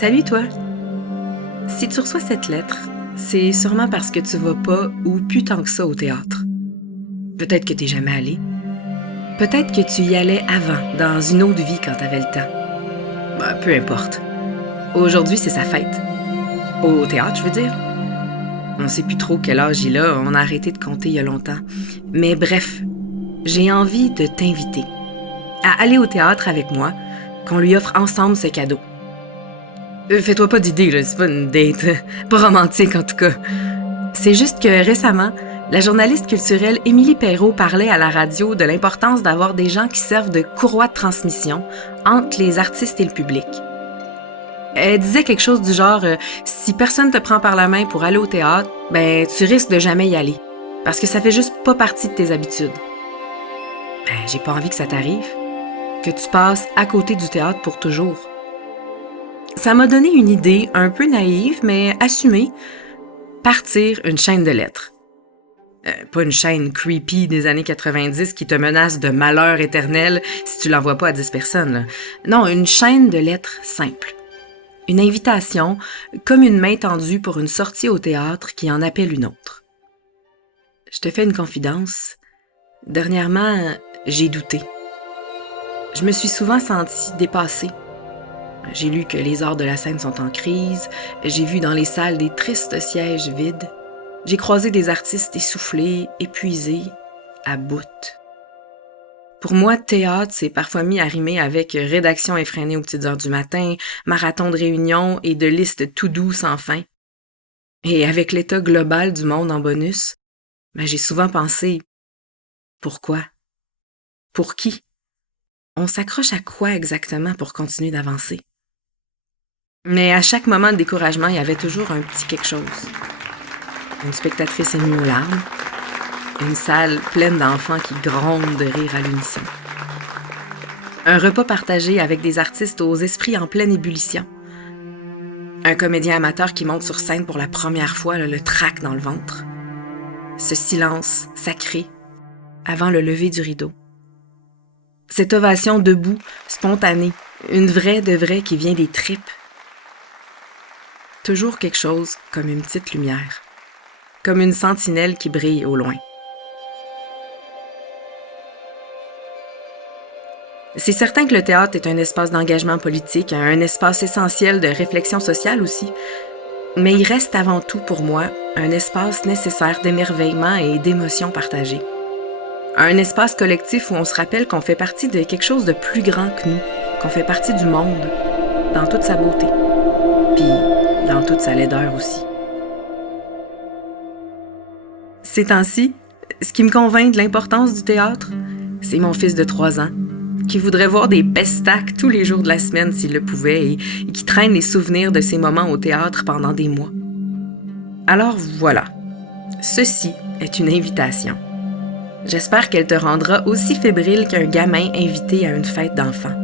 Salut toi! Si tu reçois cette lettre, c'est sûrement parce que tu vas pas ou plus tant que ça au théâtre. Peut-être que t'es jamais allé. Peut-être que tu y allais avant, dans une autre vie quand t'avais le temps. Peu importe. Aujourd'hui, c'est sa fête. Au théâtre, je veux dire. On sait plus trop quel âge il a, on a arrêté de compter il y a longtemps. Mais bref, j'ai envie de t'inviter à aller au théâtre avec moi, qu'on lui offre ensemble ce cadeau. Fais-toi pas d'idée, là, c'est pas une date. Pas romantique, en tout cas. C'est juste que récemment, la journaliste culturelle Émilie Perrault parlait à la radio de l'importance d'avoir des gens qui servent de courroie de transmission entre les artistes et le public. Elle disait quelque chose du genre si personne te prend par la main pour aller au théâtre, tu risques de jamais y aller. Parce que ça fait juste pas partie de tes habitudes. J'ai pas envie que ça t'arrive. Que tu passes à côté du théâtre pour toujours. Ça m'a donné une idée un peu naïve, mais assumée. Partir une chaîne de lettres. Pas une chaîne creepy des années 90 qui te menace de malheur éternel si tu l'envoies pas à 10 personnes. Là. Non, une chaîne de lettres simple. Une invitation, comme une main tendue pour une sortie au théâtre qui en appelle une autre. Je te fais une confidence. Dernièrement, j'ai douté. Je me suis souvent sentie dépassée. J'ai lu que les arts de la scène sont en crise, j'ai vu dans les salles des tristes sièges vides, j'ai croisé des artistes essoufflés, épuisés, à bout. Pour moi, théâtre s'est parfois mis à rimer avec rédaction effrénée aux petites heures du matin, marathon de réunions et de listes tout doux sans fin. Et avec l'état global du monde en bonus, j'ai souvent pensé « Pourquoi? Pour qui? On s'accroche à quoi exactement pour continuer d'avancer? » Mais à chaque moment de découragement, il y avait toujours un petit quelque chose. Une spectatrice émue aux larmes, une salle pleine d'enfants qui grondent de rire à l'unisson. Un repas partagé avec des artistes aux esprits en pleine ébullition. Un comédien amateur qui monte sur scène pour la première fois, le trac dans le ventre. Ce silence sacré avant le lever du rideau. Cette ovation debout, spontanée, une vraie de vraie qui vient des tripes. Toujours quelque chose comme une petite lumière, comme une sentinelle qui brille au loin. C'est certain que le théâtre est un espace d'engagement politique, un espace essentiel de réflexion sociale aussi, mais il reste avant tout pour moi un espace nécessaire d'émerveillement et d'émotions partagées. Un espace collectif où on se rappelle qu'on fait partie de quelque chose de plus grand que nous, qu'on fait partie du monde, dans toute sa beauté. Puis dans toute sa laideur aussi. Ces temps-ci, ce qui me convainc de l'importance du théâtre, c'est mon fils de 3 ans, qui voudrait voir des pestacs tous les jours de la semaine s'il le pouvait et qui traîne les souvenirs de ces moments au théâtre pendant des mois. Alors voilà, ceci est une invitation. J'espère qu'elle te rendra aussi fébrile qu'un gamin invité à une fête d'enfants.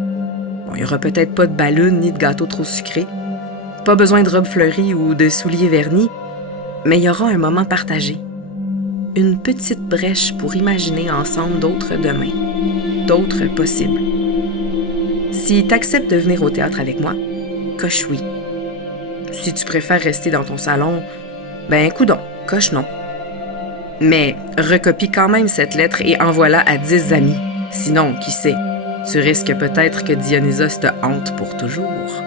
Il n'y aura peut-être pas de ballon ni de gâteau trop sucré, pas besoin de robe fleurie ou de souliers vernis, mais il y aura un moment partagé. Une petite brèche pour imaginer ensemble d'autres demains, d'autres possibles. Si tu acceptes de venir au théâtre avec moi, coche oui. Si tu préfères rester dans ton salon, coudonc, coche non. Mais recopie quand même cette lettre et envoie-la à 10 amis. Sinon, qui sait, tu risques peut-être que Dionysos te hante pour toujours.